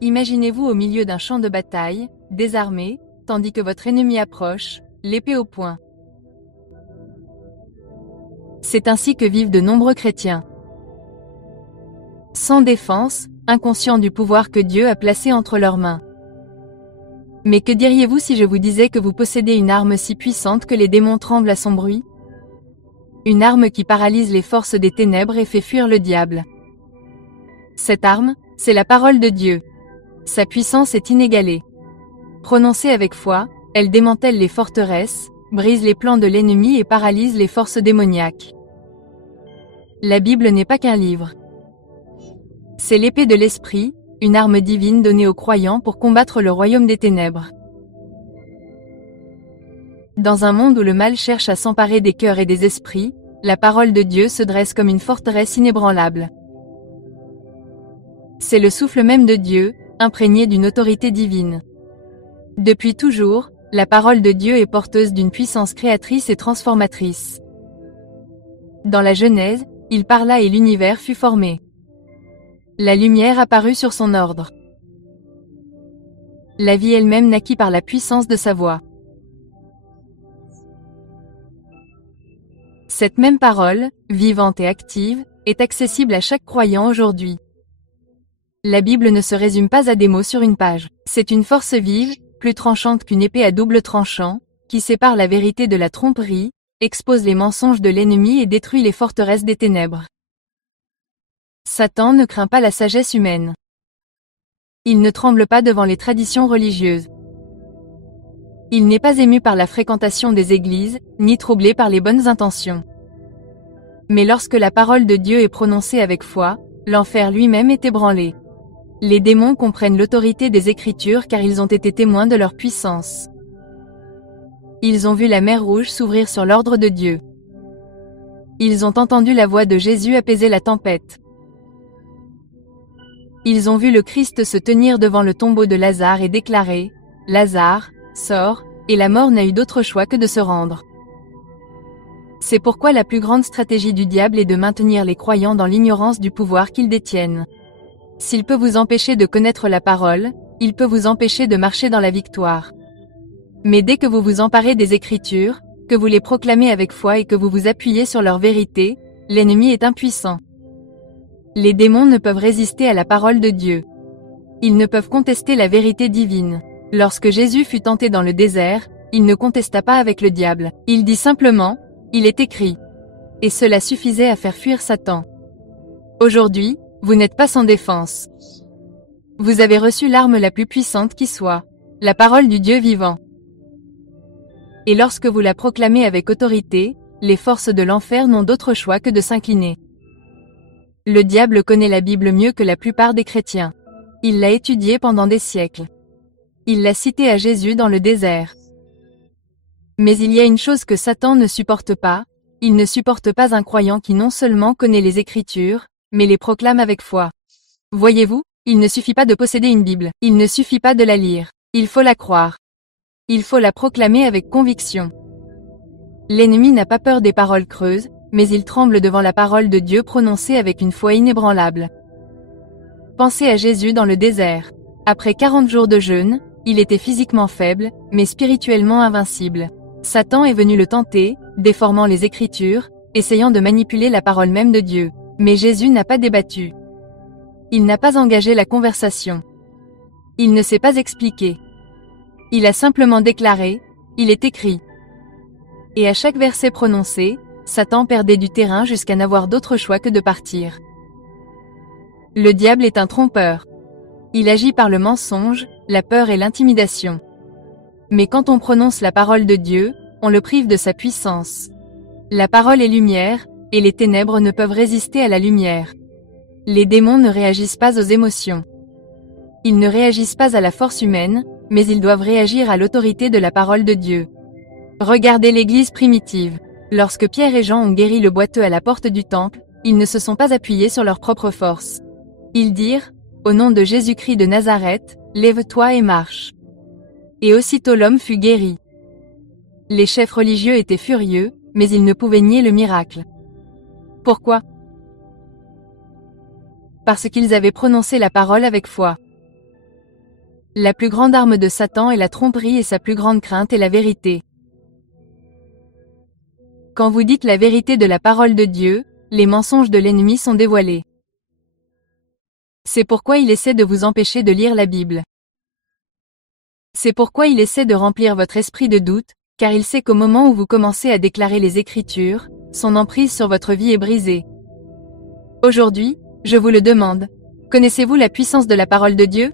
Imaginez-vous au milieu d'un champ de bataille, désarmé, tandis que votre ennemi approche, l'épée au poing. C'est ainsi que vivent de nombreux chrétiens. Sans défense, inconscients du pouvoir que Dieu a placé entre leurs mains. Mais que diriez-vous si je vous disais que vous possédez une arme si puissante que les démons tremblent à son bruit? Une arme qui paralyse les forces des ténèbres et fait fuir le diable. Cette arme, c'est la parole de Dieu. Sa puissance est inégalée. Prononcée avec foi, elle démantèle les forteresses, brise les plans de l'ennemi et paralyse les forces démoniaques. La Bible n'est pas qu'un livre. C'est l'épée de l'esprit, une arme divine donnée aux croyants pour combattre le royaume des ténèbres. Dans un monde où le mal cherche à s'emparer des cœurs et des esprits, la parole de Dieu se dresse comme une forteresse inébranlable. C'est le souffle même de Dieu, imprégné d'une autorité divine. Depuis toujours, la parole de Dieu est porteuse d'une puissance créatrice et transformatrice. Dans la Genèse, il parla et l'univers fut formé. La lumière apparut sur son ordre. La vie elle-même naquit par la puissance de sa voix. Cette même parole, vivante et active, est accessible à chaque croyant aujourd'hui. La Bible ne se résume pas à des mots sur une page. C'est une force vive, plus tranchante qu'une épée à double tranchant, qui sépare la vérité de la tromperie, expose les mensonges de l'ennemi et détruit les forteresses des ténèbres. Satan ne craint pas la sagesse humaine. Il ne tremble pas devant les traditions religieuses. Il n'est pas ému par la fréquentation des églises, ni troublé par les bonnes intentions. Mais lorsque la parole de Dieu est prononcée avec foi, l'enfer lui-même est ébranlé. Les démons comprennent l'autorité des Écritures car ils ont été témoins de leur puissance. Ils ont vu la mer Rouge s'ouvrir sur l'ordre de Dieu. Ils ont entendu la voix de Jésus apaiser la tempête. Ils ont vu le Christ se tenir devant le tombeau de Lazare et déclarer « Lazare, sors », et la mort n'a eu d'autre choix que de se rendre. C'est pourquoi la plus grande stratégie du diable est de maintenir les croyants dans l'ignorance du pouvoir qu'ils détiennent. S'il peut vous empêcher de connaître la parole, il peut vous empêcher de marcher dans la victoire. Mais dès que vous vous emparez des Écritures, que vous les proclamez avec foi et que vous vous appuyez sur leur vérité, l'ennemi est impuissant. Les démons ne peuvent résister à la parole de Dieu. Ils ne peuvent contester la vérité divine. Lorsque Jésus fut tenté dans le désert, il ne contesta pas avec le diable. Il dit simplement, « Il est écrit ». Et cela suffisait à faire fuir Satan. Aujourd'hui, vous n'êtes pas sans défense. Vous avez reçu l'arme la plus puissante qui soit, la parole du Dieu vivant. Et lorsque vous la proclamez avec autorité, les forces de l'enfer n'ont d'autre choix que de s'incliner. Le diable connaît la Bible mieux que la plupart des chrétiens. Il l'a étudiée pendant des siècles. Il l'a citée à Jésus dans le désert. Mais il y a une chose que Satan ne supporte pas, il ne supporte pas un croyant qui non seulement connaît les Écritures, mais les proclame avec foi. Voyez-vous, il ne suffit pas de posséder une Bible, il ne suffit pas de la lire, il faut la croire. Il faut la proclamer avec conviction. L'ennemi n'a pas peur des paroles creuses, mais il tremble devant la parole de Dieu prononcée avec une foi inébranlable. Pensez à Jésus dans le désert. Après 40 jours de jeûne, il était physiquement faible, mais spirituellement invincible. Satan est venu le tenter, déformant les Écritures, essayant de manipuler la parole même de Dieu. Mais Jésus n'a pas débattu. Il n'a pas engagé la conversation. Il ne s'est pas expliqué. Il a simplement déclaré, « Il est écrit ». Et à chaque verset prononcé, Satan perdait du terrain jusqu'à n'avoir d'autre choix que de partir. Le diable est un trompeur. Il agit par le mensonge, la peur et l'intimidation. Mais quand on prononce la parole de Dieu, on le prive de sa puissance. La parole est lumière, et les ténèbres ne peuvent résister à la lumière. Les démons ne réagissent pas aux émotions. Ils ne réagissent pas à la force humaine, mais ils doivent réagir à l'autorité de la parole de Dieu. Regardez l'Église primitive. Lorsque Pierre et Jean ont guéri le boiteux à la porte du temple, ils ne se sont pas appuyés sur leur propre force. Ils dirent, « Au nom de Jésus-Christ de Nazareth, lève-toi et marche. » Et aussitôt l'homme fut guéri. Les chefs religieux étaient furieux, mais ils ne pouvaient nier le miracle. Pourquoi? Parce qu'ils avaient prononcé la parole avec foi. La plus grande arme de Satan est la tromperie et sa plus grande crainte est la vérité. Quand vous dites la vérité de la parole de Dieu, les mensonges de l'ennemi sont dévoilés. C'est pourquoi il essaie de vous empêcher de lire la Bible. C'est pourquoi il essaie de remplir votre esprit de doute, car il sait qu'au moment où vous commencez à déclarer les Écritures, son emprise sur votre vie est brisée. Aujourd'hui, je vous le demande. Connaissez-vous la puissance de la parole de Dieu?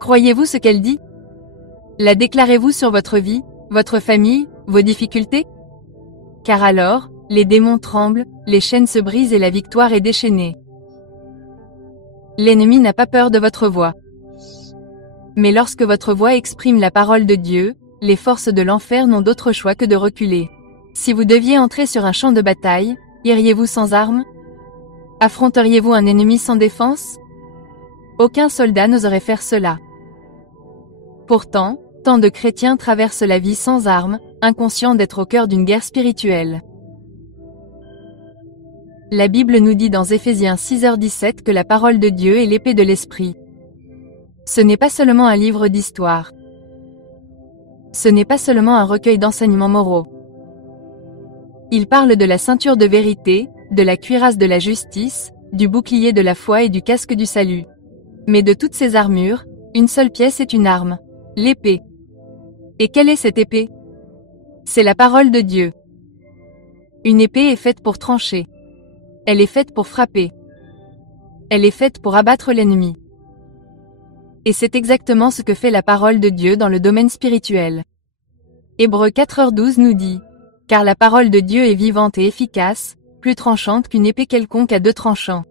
Croyez-vous ce qu'elle dit? La déclarez-vous sur votre vie, votre famille, vos difficultés? Car alors, les démons tremblent, les chaînes se brisent et la victoire est déchaînée. L'ennemi n'a pas peur de votre voix. Mais lorsque votre voix exprime la parole de Dieu, les forces de l'enfer n'ont d'autre choix que de reculer. Si vous deviez entrer sur un champ de bataille, iriez-vous sans armes? Affronteriez-vous un ennemi sans défense? Aucun soldat n'oserait faire cela. Pourtant, tant de chrétiens traversent la vie sans armes, inconscients d'être au cœur d'une guerre spirituelle. La Bible nous dit dans Éphésiens 6h17 que la parole de Dieu est l'épée de l'esprit. Ce n'est pas seulement un livre d'histoire. Ce n'est pas seulement un recueil d'enseignements moraux. Il parle de la ceinture de vérité, de la cuirasse de la justice, du bouclier de la foi et du casque du salut. Mais de toutes ces armures, une seule pièce est une arme, l'épée. Et quelle est cette épée? C'est la parole de Dieu. Une épée est faite pour trancher. Elle est faite pour frapper. Elle est faite pour abattre l'ennemi. Et c'est exactement ce que fait la parole de Dieu dans le domaine spirituel. Hébreux 4h12 nous dit: « Car la parole de Dieu est vivante et efficace, plus tranchante qu'une épée quelconque à deux tranchants.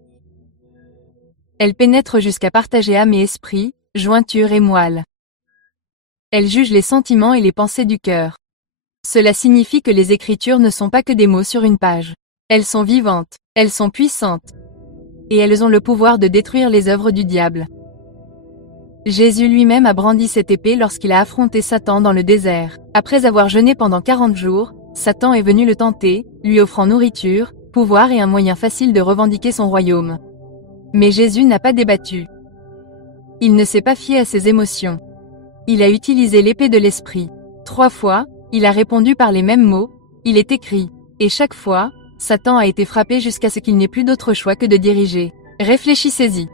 Elle pénètre jusqu'à partager âme et esprit, jointure et moelle. Elle juge les sentiments et les pensées du cœur. » Cela signifie que les Écritures ne sont pas que des mots sur une page. Elles sont vivantes, elles sont puissantes. Et elles ont le pouvoir de détruire les œuvres du diable. Jésus lui-même a brandi cette épée lorsqu'il a affronté Satan dans le désert. Après avoir jeûné pendant 40 jours, Satan est venu le tenter, lui offrant nourriture, pouvoir et un moyen facile de revendiquer son royaume. Mais Jésus n'a pas débattu. Il ne s'est pas fié à ses émotions. Il a utilisé l'épée de l'esprit. 3 fois, il a répondu par les mêmes mots, il est écrit. Et chaque fois, Satan a été frappé jusqu'à ce qu'il n'ait plus d'autre choix que de diriger. Réfléchissez-y.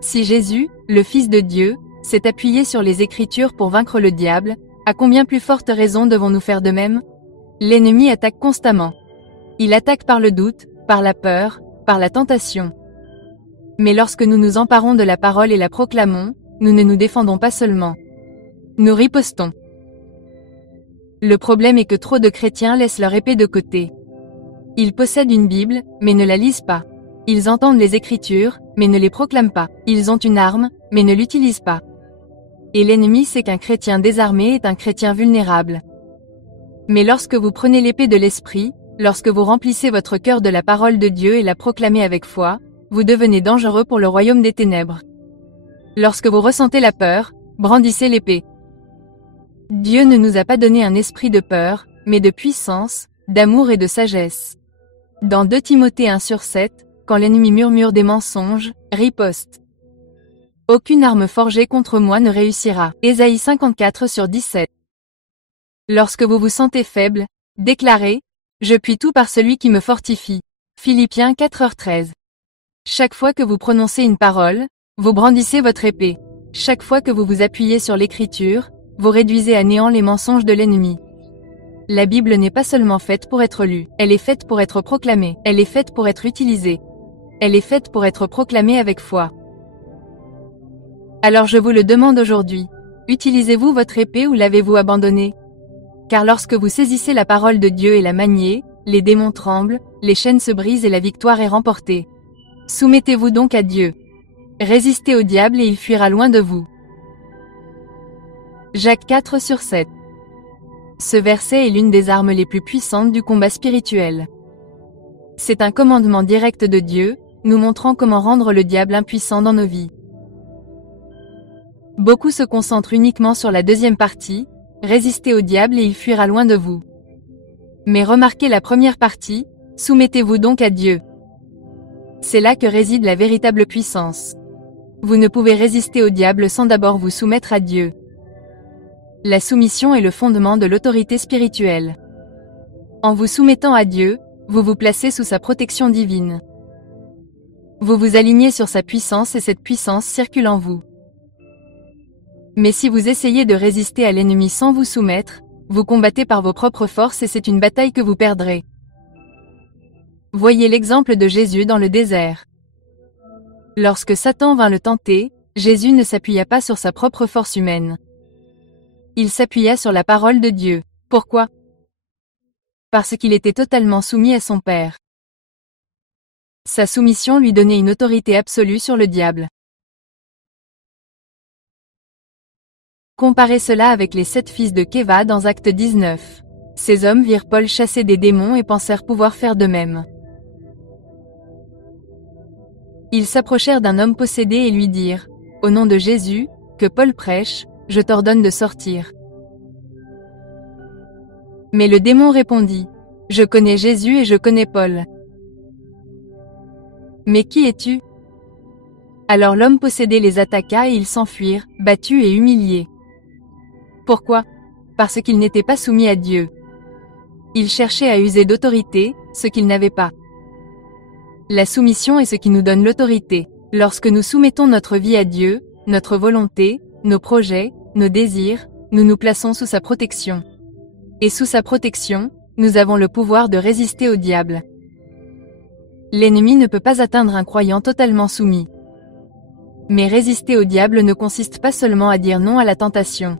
Si Jésus, le Fils de Dieu, s'est appuyé sur les Écritures pour vaincre le diable, à combien plus forte raison devons-nous faire de même? L'ennemi attaque constamment. Il attaque par le doute, par la peur, par la tentation. Mais lorsque nous nous emparons de la parole et la proclamons, nous ne nous défendons pas seulement. Nous ripostons. Le problème est que trop de chrétiens laissent leur épée de côté. Ils possèdent une Bible, mais ne la lisent pas. Ils entendent les Écritures, mais ne les proclament pas. Ils ont une arme, mais ne l'utilisent pas. Et l'ennemi sait qu'un chrétien désarmé est un chrétien vulnérable. Mais lorsque vous prenez l'épée de l'esprit, lorsque vous remplissez votre cœur de la parole de Dieu et la proclamez avec foi, vous devenez dangereux pour le royaume des ténèbres. Lorsque vous ressentez la peur, brandissez l'épée. Dieu ne nous a pas donné un esprit de peur, mais de puissance, d'amour et de sagesse. Dans 2 Timothée 1/7, quand l'ennemi murmure des mensonges, riposte. Aucune arme forgée contre moi ne réussira. Ésaïe 54/17. Lorsque vous vous sentez faible, déclarez: je puis tout par celui qui me fortifie. Philippiens 4h13. Chaque fois que vous prononcez une parole, vous brandissez votre épée. Chaque fois que vous vous appuyez sur l'Écriture, vous réduisez à néant les mensonges de l'ennemi. La Bible n'est pas seulement faite pour être lue, elle est faite pour être proclamée, elle est faite pour être utilisée. Elle est faite pour être proclamée avec foi. Alors je vous le demande aujourd'hui, utilisez-vous votre épée ou l'avez-vous abandonnée? Car lorsque vous saisissez la parole de Dieu et la maniez, les démons tremblent, les chaînes se brisent et la victoire est remportée. Soumettez-vous donc à Dieu. Résistez au diable et il fuira loin de vous. Jacques 4/7. Ce verset est l'une des armes les plus puissantes du combat spirituel. C'est un commandement direct de Dieu, nous montrant comment rendre le diable impuissant dans nos vies. Beaucoup se concentrent uniquement sur la deuxième partie, résistez au diable et il fuira loin de vous. Mais remarquez la première partie, soumettez-vous donc à Dieu. C'est là que réside la véritable puissance. Vous ne pouvez résister au diable sans d'abord vous soumettre à Dieu. La soumission est le fondement de l'autorité spirituelle. En vous soumettant à Dieu, vous vous placez sous sa protection divine. Vous vous alignez sur sa puissance et cette puissance circule en vous. Mais si vous essayez de résister à l'ennemi sans vous soumettre, vous combattez par vos propres forces et c'est une bataille que vous perdrez. Voyez l'exemple de Jésus dans le désert. Lorsque Satan vint le tenter, Jésus ne s'appuya pas sur sa propre force humaine. Il s'appuya sur la parole de Dieu. Pourquoi? Parce qu'il était totalement soumis à son Père. Sa soumission lui donnait une autorité absolue sur le diable. Comparez cela avec les 7 fils de Kéva dans Actes 19. Ces hommes virent Paul chasser des démons et pensèrent pouvoir faire de même. Ils s'approchèrent d'un homme possédé et lui dirent, « Au nom de Jésus, que Paul prêche, je t'ordonne de sortir. » Mais le démon répondit, « Je connais Jésus et je connais Paul. Mais qui es-tu » Alors l'homme possédé les attaqua et ils s'enfuirent, battus et humiliés. Pourquoi? Parce qu'ils n'étaient pas soumis à Dieu. Ils cherchaient à user d'autorité, ce qu'ils n'avaient pas. La soumission est ce qui nous donne l'autorité. Lorsque nous soumettons notre vie à Dieu, notre volonté, nos projets, nos désirs, nous nous plaçons sous sa protection. Et sous sa protection, nous avons le pouvoir de résister au diable. L'ennemi ne peut pas atteindre un croyant totalement soumis. Mais résister au diable ne consiste pas seulement à dire non à la tentation.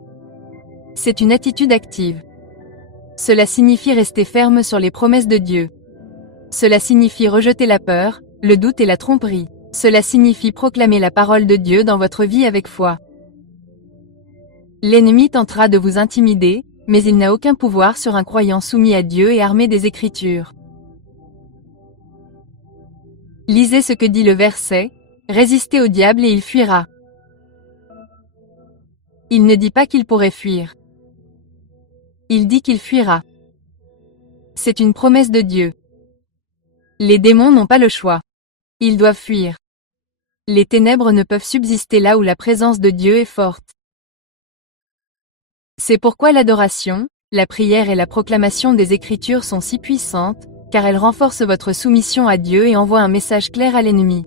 C'est une attitude active. Cela signifie rester ferme sur les promesses de Dieu. Cela signifie rejeter la peur, le doute et la tromperie. Cela signifie proclamer la parole de Dieu dans votre vie avec foi. L'ennemi tentera de vous intimider, mais il n'a aucun pouvoir sur un croyant soumis à Dieu et armé des Écritures. Lisez ce que dit le verset, « Résistez au diable et il fuira ». Il ne dit pas qu'il pourrait fuir. Il dit qu'il fuira. C'est une promesse de Dieu. Les démons n'ont pas le choix. Ils doivent fuir. Les ténèbres ne peuvent subsister là où la présence de Dieu est forte. C'est pourquoi l'adoration, la prière et la proclamation des Écritures sont si puissantes, car elles renforcent votre soumission à Dieu et envoient un message clair à l'ennemi.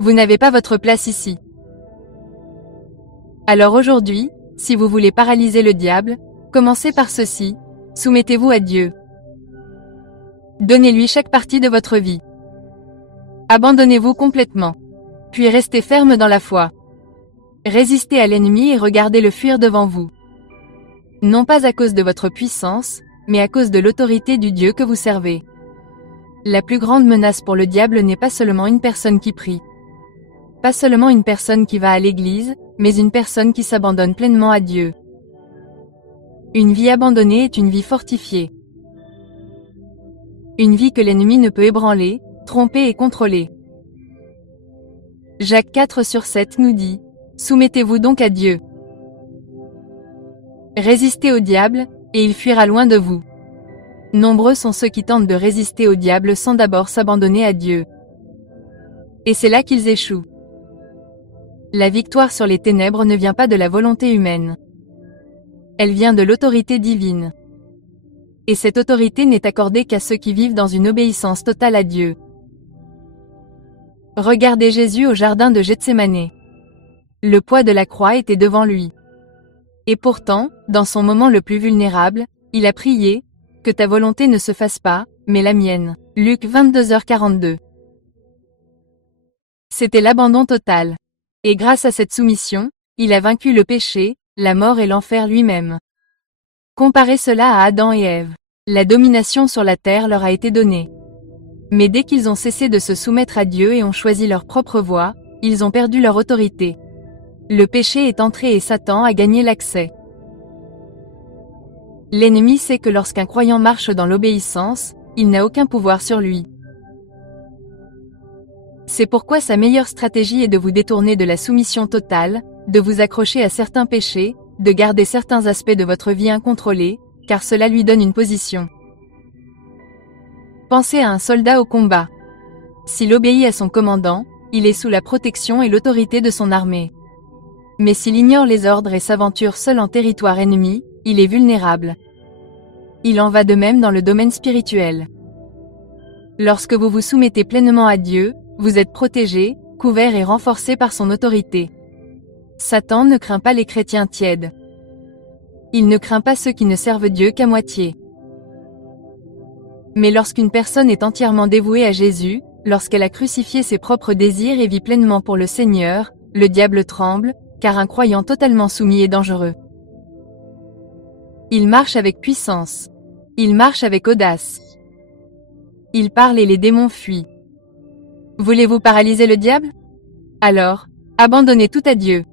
Vous n'avez pas votre place ici. Alors aujourd'hui, si vous voulez paralyser le diable, commencez par ceci, soumettez-vous à Dieu. Donnez-lui chaque partie de votre vie. Abandonnez-vous complètement. Puis restez ferme dans la foi. Résistez à l'ennemi et regardez-le fuir devant vous. Non pas à cause de votre puissance, mais à cause de l'autorité du Dieu que vous servez. La plus grande menace pour le diable n'est pas seulement une personne qui prie. Pas seulement une personne qui va à l'église, mais une personne qui s'abandonne pleinement à Dieu. Une vie abandonnée est une vie fortifiée. Une vie que l'ennemi ne peut ébranler, tromper et contrôler. Jacques 4/7 nous dit, « Soumettez-vous donc à Dieu. Résistez au diable, et il fuira loin de vous. » Nombreux sont ceux qui tentent de résister au diable sans d'abord s'abandonner à Dieu. Et c'est là qu'ils échouent. La victoire sur les ténèbres ne vient pas de la volonté humaine. Elle vient de l'autorité divine. Et cette autorité n'est accordée qu'à ceux qui vivent dans une obéissance totale à Dieu. Regardez Jésus au jardin de Gethsémanée. Le poids de la croix était devant lui. Et pourtant, dans son moment le plus vulnérable, il a prié, « Que ta volonté ne se fasse pas, mais la mienne. » Luc 22h42. C'était l'abandon total. Et grâce à cette soumission, il a vaincu le péché, la mort et l'enfer lui-même. Comparez cela à Adam et Ève. La domination sur la terre leur a été donnée. Mais dès qu'ils ont cessé de se soumettre à Dieu et ont choisi leur propre voie, ils ont perdu leur autorité. Le péché est entré et Satan a gagné l'accès. L'ennemi sait que lorsqu'un croyant marche dans l'obéissance, il n'a aucun pouvoir sur lui. C'est pourquoi sa meilleure stratégie est de vous détourner de la soumission totale, de vous accrocher à certains péchés, de garder certains aspects de votre vie incontrôlés, car cela lui donne une position. Pensez à un soldat au combat. S'il obéit à son commandant, il est sous la protection et l'autorité de son armée. Mais s'il ignore les ordres et s'aventure seul en territoire ennemi, il est vulnérable. Il en va de même dans le domaine spirituel. Lorsque vous vous soumettez pleinement à Dieu, vous êtes protégé, couvert et renforcé par son autorité. Satan ne craint pas les chrétiens tièdes. Il ne craint pas ceux qui ne servent Dieu qu'à moitié. Mais lorsqu'une personne est entièrement dévouée à Jésus, lorsqu'elle a crucifié ses propres désirs et vit pleinement pour le Seigneur, le diable tremble, car un croyant totalement soumis est dangereux. Il marche avec puissance. Il marche avec audace. Il parle et les démons fuient. Voulez-vous paralyser le diable? Alors, abandonnez tout à Dieu.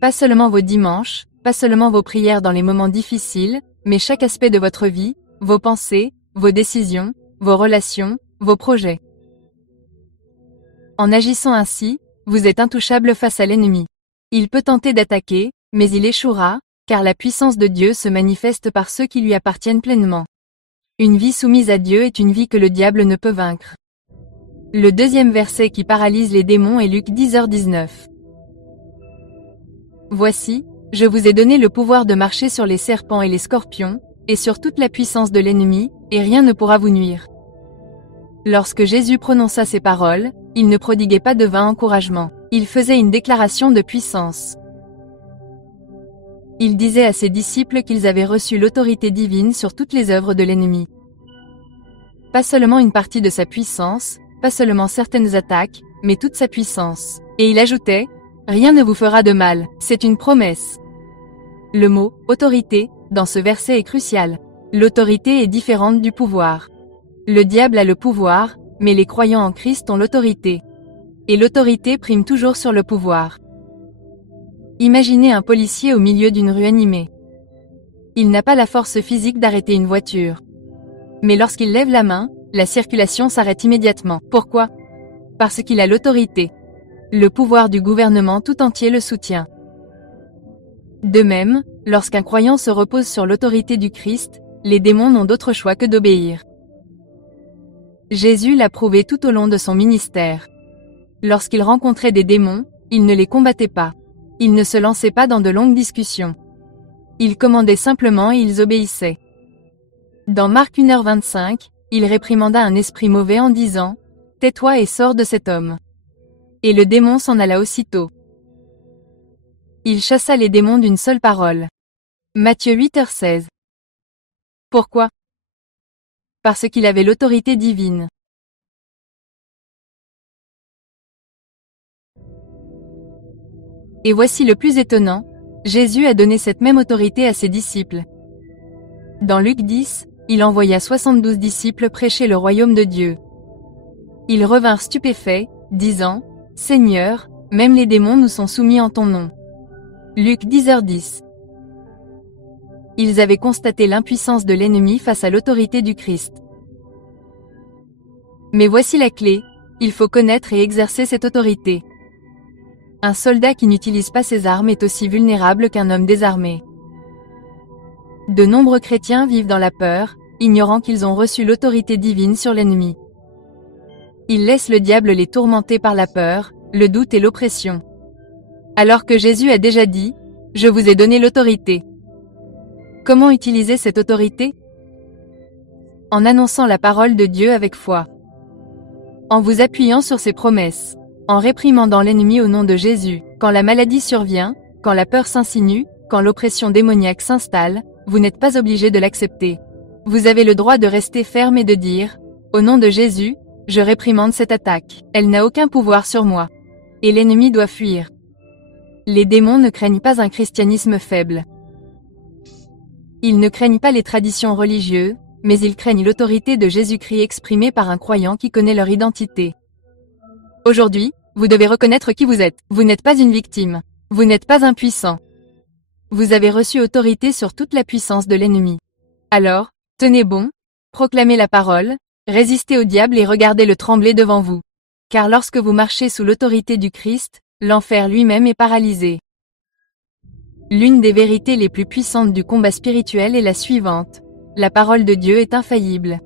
Pas seulement vos dimanches, pas seulement vos prières dans les moments difficiles, mais chaque aspect de votre vie, vos pensées, vos décisions, vos relations, vos projets. En agissant ainsi, vous êtes intouchable face à l'ennemi. Il peut tenter d'attaquer, mais il échouera, car la puissance de Dieu se manifeste par ceux qui lui appartiennent pleinement. Une vie soumise à Dieu est une vie que le diable ne peut vaincre. Le deuxième verset qui paralyse les démons est Luc 10h19. Voici, je vous ai donné le pouvoir de marcher sur les serpents et les scorpions, et sur toute la puissance de l'ennemi, et rien ne pourra vous nuire. Lorsque Jésus prononça ces paroles, il ne prodiguait pas de vain encouragement. Il faisait une déclaration de puissance. Il disait à ses disciples qu'ils avaient reçu l'autorité divine sur toutes les œuvres de l'ennemi. Pas seulement une partie de sa puissance, pas seulement certaines attaques, mais toute sa puissance. Et il ajoutait, « Rien ne vous fera de mal, c'est une promesse. » Le mot « autorité » dans ce verset est crucial. L'autorité est différente du pouvoir. Le diable a le pouvoir, mais les croyants en Christ ont l'autorité. Et l'autorité prime toujours sur le pouvoir. Imaginez un policier au milieu d'une rue animée. Il n'a pas la force physique d'arrêter une voiture. Mais lorsqu'il lève la main, la circulation s'arrête immédiatement. Pourquoi? Parce qu'il a l'autorité. Le pouvoir du gouvernement tout entier le soutient. De même, lorsqu'un croyant se repose sur l'autorité du Christ, les démons n'ont d'autre choix que d'obéir. Jésus l'a prouvé tout au long de son ministère. Lorsqu'il rencontrait des démons, il ne les combattait pas. Il ne se lançait pas dans de longues discussions. Il commandait simplement et ils obéissaient. Dans Marc 1h25, il réprimanda un esprit mauvais en disant « Tais-toi et sors de cet homme ». Et le démon s'en alla aussitôt. Il chassa les démons d'une seule parole. Matthieu 8h16. Pourquoi? Parce qu'il avait l'autorité divine. Et voici le plus étonnant, Jésus a donné cette même autorité à ses disciples. Dans Luc 10, il envoya 72 disciples prêcher le royaume de Dieu. Ils revinrent stupéfaits, disant, « Seigneur, même les démons nous sont soumis en ton nom. » Luc 10h10. Ils avaient constaté l'impuissance de l'ennemi face à l'autorité du Christ. Mais voici la clé, il faut connaître et exercer cette autorité. Un soldat qui n'utilise pas ses armes est aussi vulnérable qu'un homme désarmé. De nombreux chrétiens vivent dans la peur, ignorant qu'ils ont reçu l'autorité divine sur l'ennemi. Ils laissent le diable les tourmenter par la peur, le doute et l'oppression. Alors que Jésus a déjà dit, « Je vous ai donné l'autorité ». Comment utiliser cette autorité? En annonçant la parole de Dieu avec foi. En vous appuyant sur ses promesses. En réprimandant l'ennemi au nom de Jésus. Quand la maladie survient, quand la peur s'insinue, quand l'oppression démoniaque s'installe, vous n'êtes pas obligé de l'accepter. Vous avez le droit de rester ferme et de dire, « Au nom de Jésus, je réprimande cette attaque. Elle n'a aucun pouvoir sur moi. » Et l'ennemi doit fuir. Les démons ne craignent pas un christianisme faible. Ils ne craignent pas les traditions religieuses, mais ils craignent l'autorité de Jésus-Christ exprimée par un croyant qui connaît leur identité. Aujourd'hui, vous devez reconnaître qui vous êtes. Vous n'êtes pas une victime. Vous n'êtes pas impuissant. Vous avez reçu autorité sur toute la puissance de l'ennemi. Alors, tenez bon, proclamez la parole, résistez au diable et regardez-le trembler devant vous. Car lorsque vous marchez sous l'autorité du Christ, l'enfer lui-même est paralysé. L'une des vérités les plus puissantes du combat spirituel est la suivante. La parole de Dieu est infaillible.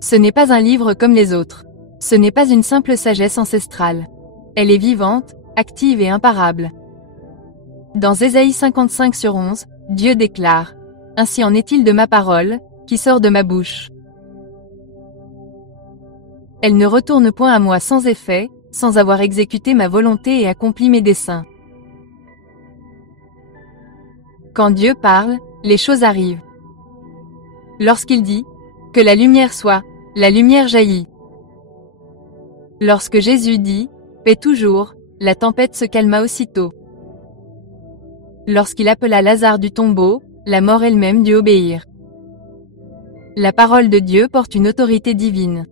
Ce n'est pas un livre comme les autres. Ce n'est pas une simple sagesse ancestrale. Elle est vivante, active et imparable. Dans Ésaïe 55/11, Dieu déclare : « Ainsi en est-il de ma parole, qui sort de ma bouche. Elle ne retourne point à moi sans effet, sans avoir exécuté ma volonté et accompli mes desseins. » Quand Dieu parle, les choses arrivent. Lorsqu'il dit « Que la lumière soit », la lumière jaillit. Lorsque Jésus dit « Paix toujours », la tempête se calma aussitôt. Lorsqu'il appela Lazare du tombeau, la mort elle-même dut obéir. La parole de Dieu porte une autorité divine.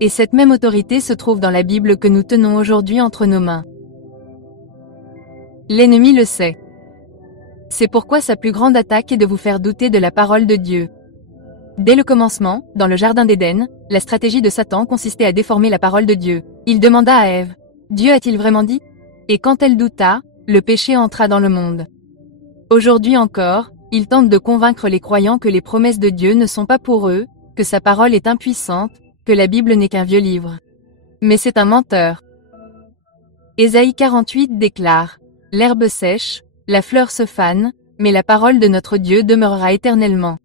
Et cette même autorité se trouve dans la Bible que nous tenons aujourd'hui entre nos mains. L'ennemi le sait. C'est pourquoi sa plus grande attaque est de vous faire douter de la parole de Dieu. Dès le commencement, dans le jardin d'Éden, la stratégie de Satan consistait à déformer la parole de Dieu. Il demanda à Ève : « Dieu a-t-il vraiment dit ?» Et quand elle douta, le péché entra dans le monde. Aujourd'hui encore, il tente de convaincre les croyants que les promesses de Dieu ne sont pas pour eux, que sa parole est impuissante, que la Bible n'est qu'un vieux livre. Mais c'est un menteur. Ésaïe 48 déclare : « L'herbe sèche, la fleur se fane, mais la parole de notre Dieu demeurera éternellement. »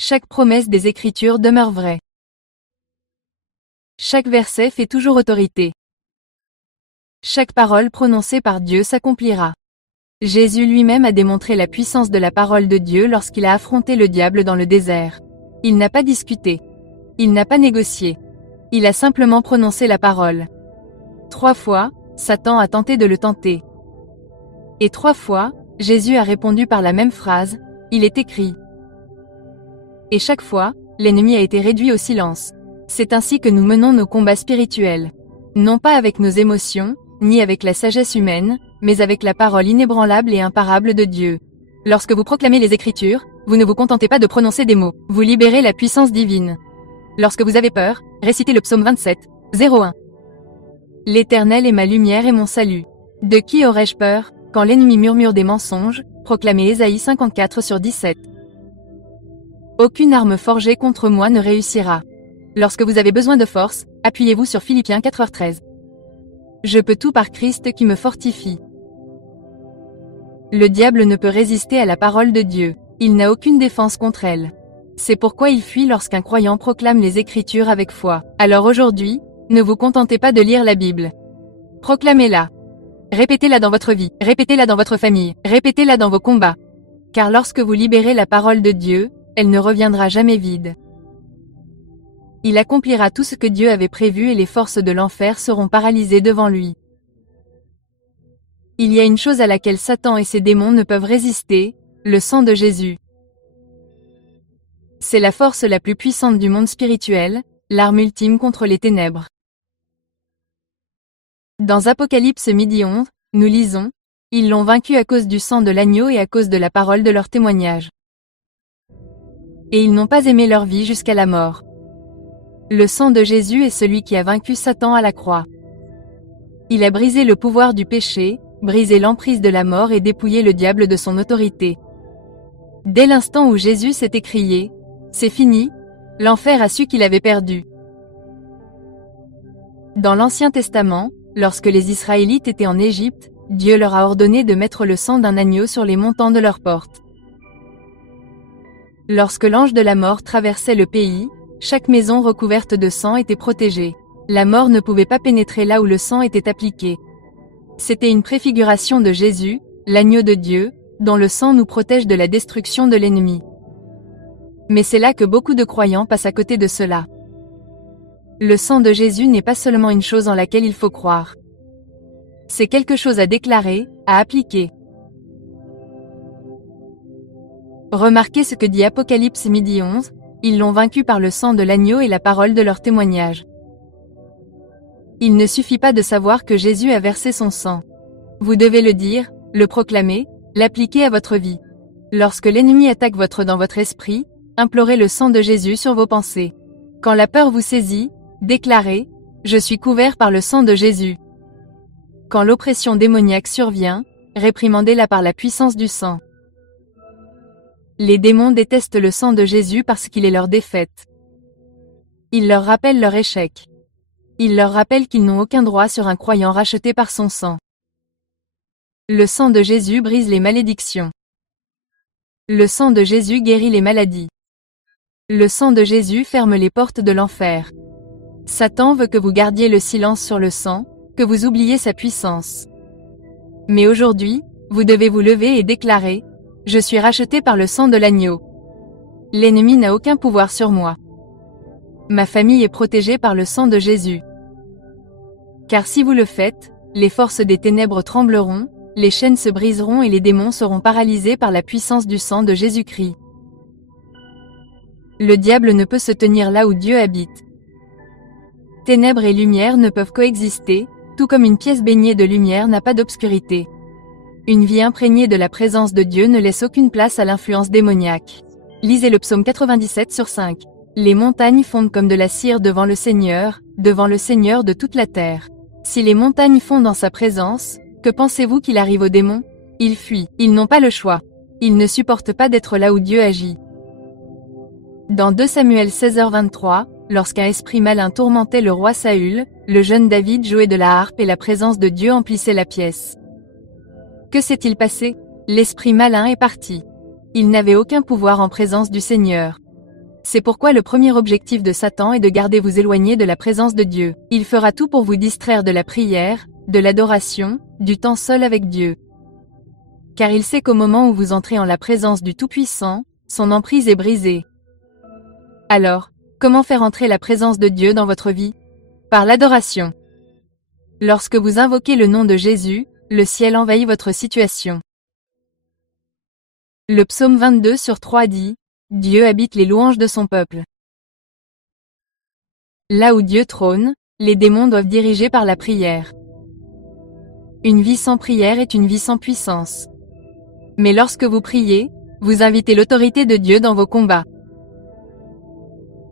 Chaque promesse des Écritures demeure vraie. Chaque verset fait toujours autorité. Chaque parole prononcée par Dieu s'accomplira. Jésus lui-même a démontré la puissance de la parole de Dieu lorsqu'il a affronté le diable dans le désert. Il n'a pas discuté. Il n'a pas négocié. Il a simplement prononcé la parole. 3 fois, Satan a tenté de le tenter. Et 3 fois, Jésus a répondu par la même phrase : « Il est écrit. » Et chaque fois, l'ennemi a été réduit au silence. C'est ainsi que nous menons nos combats spirituels. Non pas avec nos émotions, ni avec la sagesse humaine, mais avec la parole inébranlable et imparable de Dieu. Lorsque vous proclamez les Écritures, vous ne vous contentez pas de prononcer des mots, vous libérez la puissance divine. Lorsque vous avez peur, récitez le psaume 27, 01. L'Éternel est ma lumière et mon salut. De qui aurais-je peur, quand l'ennemi murmure des mensonges, proclamez Ésaïe 54/17. Aucune arme forgée contre moi ne réussira. Lorsque vous avez besoin de force, appuyez-vous sur Philippiens 4:13. Je peux tout par Christ qui me fortifie. Le diable ne peut résister à la parole de Dieu. Il n'a aucune défense contre elle. C'est pourquoi il fuit lorsqu'un croyant proclame les Écritures avec foi. Alors aujourd'hui, ne vous contentez pas de lire la Bible. Proclamez-la. Répétez-la dans votre vie, répétez-la dans votre famille, répétez-la dans vos combats. Car lorsque vous libérez la parole de Dieu, elle ne reviendra jamais vide. Il accomplira tout ce que Dieu avait prévu et les forces de l'enfer seront paralysées devant lui. Il y a une chose à laquelle Satan et ses démons ne peuvent résister, le sang de Jésus. C'est la force la plus puissante du monde spirituel, l'arme ultime contre les ténèbres. Dans Apocalypse 11, nous lisons : « Ils l'ont vaincu à cause du sang de l'agneau et à cause de la parole de leur témoignage. Et ils n'ont pas aimé leur vie jusqu'à la mort. » Le sang de Jésus est celui qui a vaincu Satan à la croix. Il a brisé le pouvoir du péché, brisé l'emprise de la mort et dépouillé le diable de son autorité. Dès l'instant où Jésus s'est écrié « C'est fini », l'enfer a su qu'il avait perdu. Dans l'Ancien Testament, lorsque les Israélites étaient en Égypte, Dieu leur a ordonné de mettre le sang d'un agneau sur les montants de leurs portes. Lorsque l'ange de la mort traversait le pays, chaque maison recouverte de sang était protégée. La mort ne pouvait pas pénétrer là où le sang était appliqué. C'était une préfiguration de Jésus, l'agneau de Dieu, dont le sang nous protège de la destruction de l'ennemi. Mais c'est là que beaucoup de croyants passent à côté de cela. Le sang de Jésus n'est pas seulement une chose en laquelle il faut croire. C'est quelque chose à déclarer, à appliquer. Remarquez ce que dit Apocalypse 11, ils l'ont vaincu par le sang de l'agneau et la parole de leur témoignage. Il ne suffit pas de savoir que Jésus a versé son sang. Vous devez le dire, le proclamer, l'appliquer à votre vie. Lorsque l'ennemi attaque dans votre esprit, implorez le sang de Jésus sur vos pensées. Quand la peur vous saisit, déclarez « Je suis couvert par le sang de Jésus ». Quand l'oppression démoniaque survient, réprimandez-la par la puissance du sang. Les démons détestent le sang de Jésus parce qu'il est leur défaite. Il leur rappelle leur échec. Il leur rappelle qu'ils n'ont aucun droit sur un croyant racheté par son sang. Le sang de Jésus brise les malédictions. Le sang de Jésus guérit les maladies. Le sang de Jésus ferme les portes de l'enfer. Satan veut que vous gardiez le silence sur le sang, que vous oubliez sa puissance. Mais aujourd'hui, vous devez vous lever et déclarer « Je suis racheté par le sang de l'agneau. L'ennemi n'a aucun pouvoir sur moi. Ma famille est protégée par le sang de Jésus. » Car si vous le faites, les forces des ténèbres trembleront, les chaînes se briseront et les démons seront paralysés par la puissance du sang de Jésus-Christ. Le diable ne peut se tenir là où Dieu habite. Ténèbres et lumière ne peuvent coexister, tout comme une pièce baignée de lumière n'a pas d'obscurité. Une vie imprégnée de la présence de Dieu ne laisse aucune place à l'influence démoniaque. Lisez le psaume 97/5. Les montagnes fondent comme de la cire devant le Seigneur de toute la terre. Si les montagnes fondent en sa présence, que pensez-vous qu'il arrive aux démons? Ils fuient, ils n'ont pas le choix. Ils ne supportent pas d'être là où Dieu agit. Dans 2 Samuel 16h23, lorsqu'un esprit malin tourmentait le roi Saül, le jeune David jouait de la harpe et la présence de Dieu emplissait la pièce. Que s'est-il passé? L'esprit malin est parti. Il n'avait aucun pouvoir en présence du Seigneur. C'est pourquoi le premier objectif de Satan est de garder vous éloigné de la présence de Dieu. Il fera tout pour vous distraire de la prière, de l'adoration, du temps seul avec Dieu. Car il sait qu'au moment où vous entrez en la présence du Tout-Puissant, son emprise est brisée. Alors, comment faire entrer la présence de Dieu dans votre vie? Par l'adoration. Lorsque vous invoquez le nom de Jésus, le ciel envahit votre situation. Le psaume 22/3 dit « Dieu habite les louanges de son peuple ». Là où Dieu trône, les démons doivent diriger par la prière. Une vie sans prière est une vie sans puissance. Mais lorsque vous priez, vous invitez l'autorité de Dieu dans vos combats.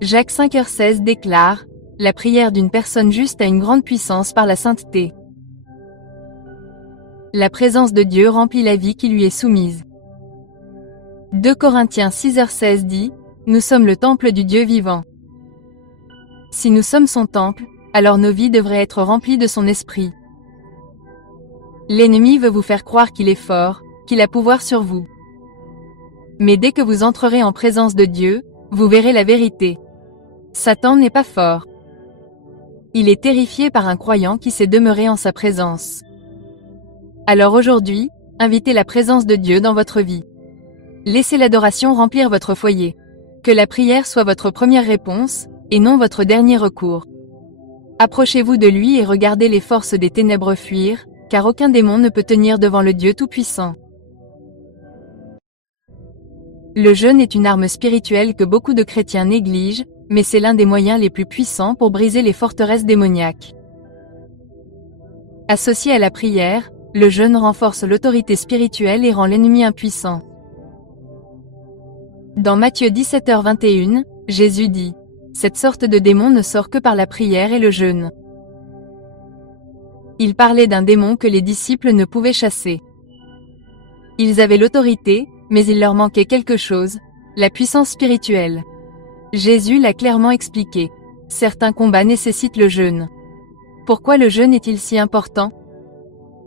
Jacques 5h16 déclare « La prière d'une personne juste a une grande puissance par la sainteté ». La présence de Dieu remplit la vie qui lui est soumise. 2 Corinthiens 6h16 dit « Nous sommes le temple du Dieu vivant ». Si nous sommes son temple, alors nos vies devraient être remplies de son esprit. L'ennemi veut vous faire croire qu'il est fort, qu'il a pouvoir sur vous. Mais dès que vous entrerez en présence de Dieu, vous verrez la vérité. Satan n'est pas fort. Il est terrifié par un croyant qui sait demeurer en sa présence. Alors aujourd'hui, invitez la présence de Dieu dans votre vie. Laissez l'adoration remplir votre foyer. Que la prière soit votre première réponse, et non votre dernier recours. Approchez-vous de lui et regardez les forces des ténèbres fuir, car aucun démon ne peut tenir devant le Dieu Tout-Puissant. Le jeûne est une arme spirituelle que beaucoup de chrétiens négligent, mais c'est l'un des moyens les plus puissants pour briser les forteresses démoniaques. Associé à la prière, le jeûne renforce l'autorité spirituelle et rend l'ennemi impuissant. Dans Matthieu 17h21, Jésus dit « Cette sorte de démon ne sort que par la prière et le jeûne ». Il parlait d'un démon que les disciples ne pouvaient chasser. Ils avaient l'autorité, mais il leur manquait quelque chose, la puissance spirituelle. Jésus l'a clairement expliqué. Certains combats nécessitent le jeûne. Pourquoi le jeûne est-il si important?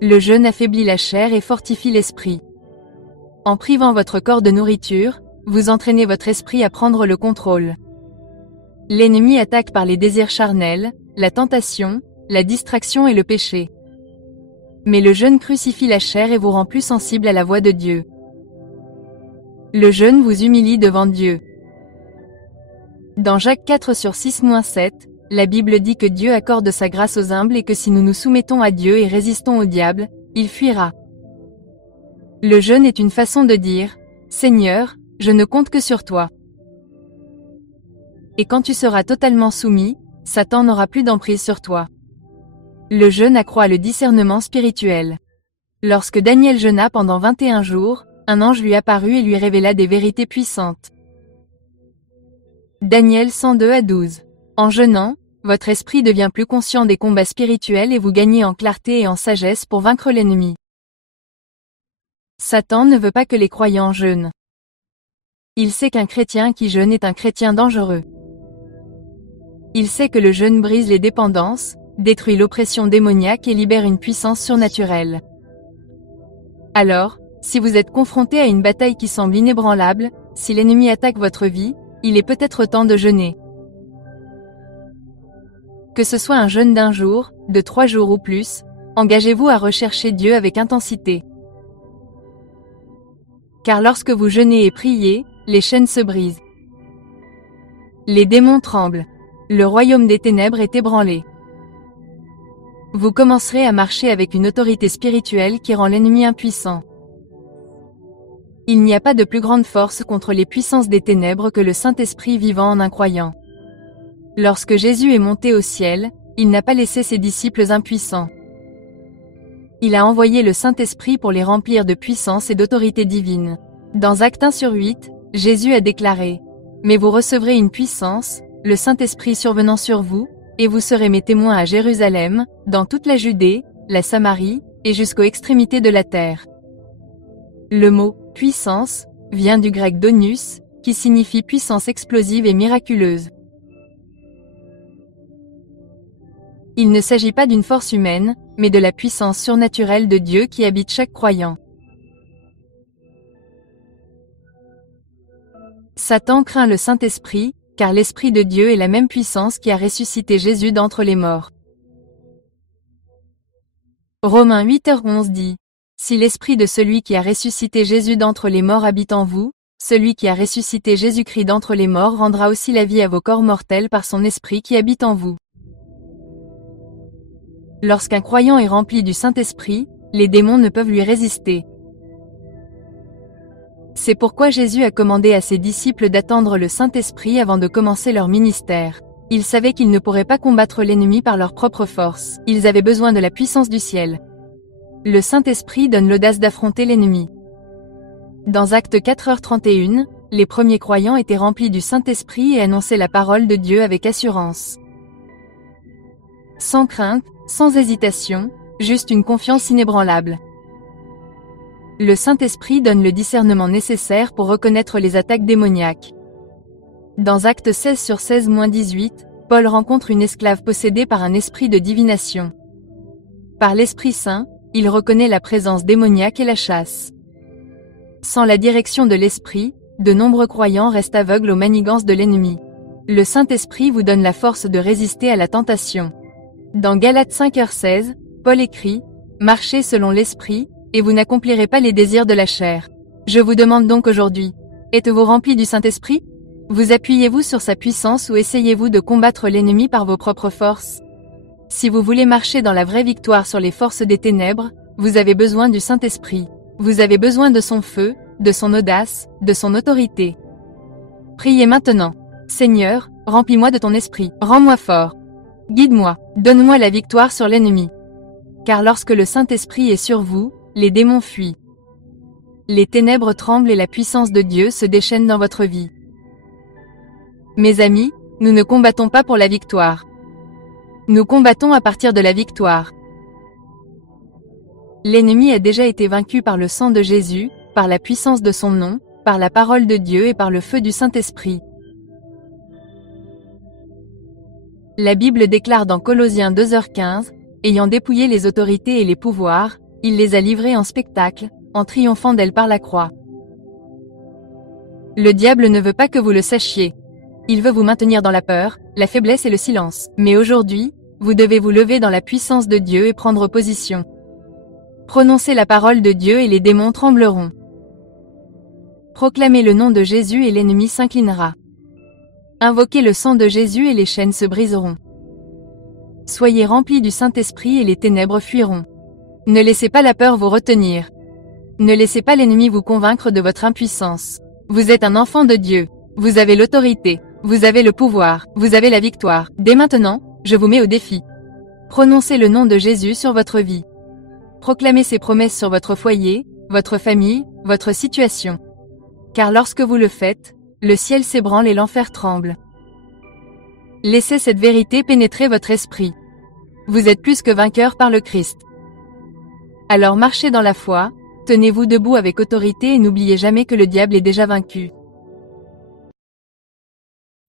Le jeûne affaiblit la chair et fortifie l'esprit. En privant votre corps de nourriture, vous entraînez votre esprit à prendre le contrôle. L'ennemi attaque par les désirs charnels, la tentation, la distraction et le péché. Mais le jeûne crucifie la chair et vous rend plus sensible à la voix de Dieu. Le jeûne vous humilie devant Dieu. Dans Jacques 4/6-7, la Bible dit que Dieu accorde sa grâce aux humbles et que si nous nous soumettons à Dieu et résistons au diable, il fuira. Le jeûne est une façon de dire « Seigneur, je ne compte que sur toi ». Et quand tu seras totalement soumis, Satan n'aura plus d'emprise sur toi. Le jeûne accroît le discernement spirituel. Lorsque Daniel jeûna pendant 21 jours, un ange lui apparut et lui révéla des vérités puissantes. Daniel 102-12. En jeûnant, votre esprit devient plus conscient des combats spirituels et vous gagnez en clarté et en sagesse pour vaincre l'ennemi. Satan ne veut pas que les croyants jeûnent. Il sait qu'un chrétien qui jeûne est un chrétien dangereux. Il sait que le jeûne brise les dépendances, détruit l'oppression démoniaque et libère une puissance surnaturelle. Alors, si vous êtes confronté à une bataille qui semble inébranlable, si l'ennemi attaque votre vie, il est peut-être temps de jeûner. Que ce soit un jeûne d'1 jour, de 3 jours ou plus, engagez-vous à rechercher Dieu avec intensité. Car lorsque vous jeûnez et priez, les chaînes se brisent. Les démons tremblent. Le royaume des ténèbres est ébranlé. Vous commencerez à marcher avec une autorité spirituelle qui rend l'ennemi impuissant. Il n'y a pas de plus grande force contre les puissances des ténèbres que le Saint-Esprit vivant en un croyant. Lorsque Jésus est monté au ciel, il n'a pas laissé ses disciples impuissants. Il a envoyé le Saint-Esprit pour les remplir de puissance et d'autorité divine. Dans Actes 1/8, Jésus a déclaré « Mais vous recevrez une puissance, le Saint-Esprit survenant sur vous, et vous serez mes témoins à Jérusalem, dans toute la Judée, la Samarie, et jusqu'aux extrémités de la terre. » Le mot « puissance » vient du grec donus, qui signifie puissance explosive et miraculeuse. Il ne s'agit pas d'une force humaine, mais de la puissance surnaturelle de Dieu qui habite chaque croyant. Satan craint le Saint-Esprit, car l'Esprit de Dieu est la même puissance qui a ressuscité Jésus d'entre les morts. Romains 8h11 dit « Si l'Esprit de celui qui a ressuscité Jésus d'entre les morts habite en vous, celui qui a ressuscité Jésus-Christ d'entre les morts rendra aussi la vie à vos corps mortels par son Esprit qui habite en vous. » Lorsqu'un croyant est rempli du Saint-Esprit, les démons ne peuvent lui résister. C'est pourquoi Jésus a commandé à ses disciples d'attendre le Saint-Esprit avant de commencer leur ministère. Ils savaient qu'ils ne pourraient pas combattre l'ennemi par leur propre force, ils avaient besoin de la puissance du ciel. Le Saint-Esprit donne l'audace d'affronter l'ennemi. Dans Actes 4h31, les premiers croyants étaient remplis du Saint-Esprit et annonçaient la parole de Dieu avec assurance. Sans crainte, sans hésitation, juste une confiance inébranlable. Le Saint-Esprit donne le discernement nécessaire pour reconnaître les attaques démoniaques. Dans Actes 16/16-18, Paul rencontre une esclave possédée par un esprit de divination. Par l'Esprit Saint, il reconnaît la présence démoniaque et la chasse. Sans la direction de l'Esprit, de nombreux croyants restent aveugles aux manigances de l'ennemi. Le Saint-Esprit vous donne la force de résister à la tentation. Dans Galates 5h16, Paul écrit « Marchez selon l'Esprit, et vous n'accomplirez pas les désirs de la chair. Je vous demande donc aujourd'hui, êtes-vous remplis du Saint-Esprit? Vous appuyez-vous sur sa puissance ou essayez-vous de combattre l'ennemi par vos propres forces? Si vous voulez marcher dans la vraie victoire sur les forces des ténèbres, vous avez besoin du Saint-Esprit. Vous avez besoin de son feu, de son audace, de son autorité. Priez maintenant. Seigneur, remplis-moi de ton esprit, rends-moi fort. Guide-moi, donne-moi la victoire sur l'ennemi. Car lorsque le Saint-Esprit est sur vous, les démons fuient. Les ténèbres tremblent et la puissance de Dieu se déchaîne dans votre vie. Mes amis, nous ne combattons pas pour la victoire. Nous combattons à partir de la victoire. L'ennemi a déjà été vaincu par le sang de Jésus, par la puissance de son nom, par la parole de Dieu et par le feu du Saint-Esprit. La Bible déclare dans Colossiens 2h15, « Ayant dépouillé les autorités et les pouvoirs, il les a livrées en spectacle, en triomphant d'elles par la croix. » Le diable ne veut pas que vous le sachiez. Il veut vous maintenir dans la peur, la faiblesse et le silence. Mais aujourd'hui, vous devez vous lever dans la puissance de Dieu et prendre position. Prononcez la parole de Dieu et les démons trembleront. Proclamez le nom de Jésus et l'ennemi s'inclinera. Invoquez le sang de Jésus et les chaînes se briseront. Soyez remplis du Saint-Esprit et les ténèbres fuiront. Ne laissez pas la peur vous retenir. Ne laissez pas l'ennemi vous convaincre de votre impuissance. Vous êtes un enfant de Dieu. Vous avez l'autorité. Vous avez le pouvoir. Vous avez la victoire. Dès maintenant, je vous mets au défi. Prononcez le nom de Jésus sur votre vie. Proclamez ses promesses sur votre foyer, votre famille, votre situation. Car lorsque vous le faites, le ciel s'ébranle et l'enfer tremble. Laissez cette vérité pénétrer votre esprit. Vous êtes plus que vainqueur par le Christ. Alors marchez dans la foi, tenez-vous debout avec autorité et n'oubliez jamais que le diable est déjà vaincu.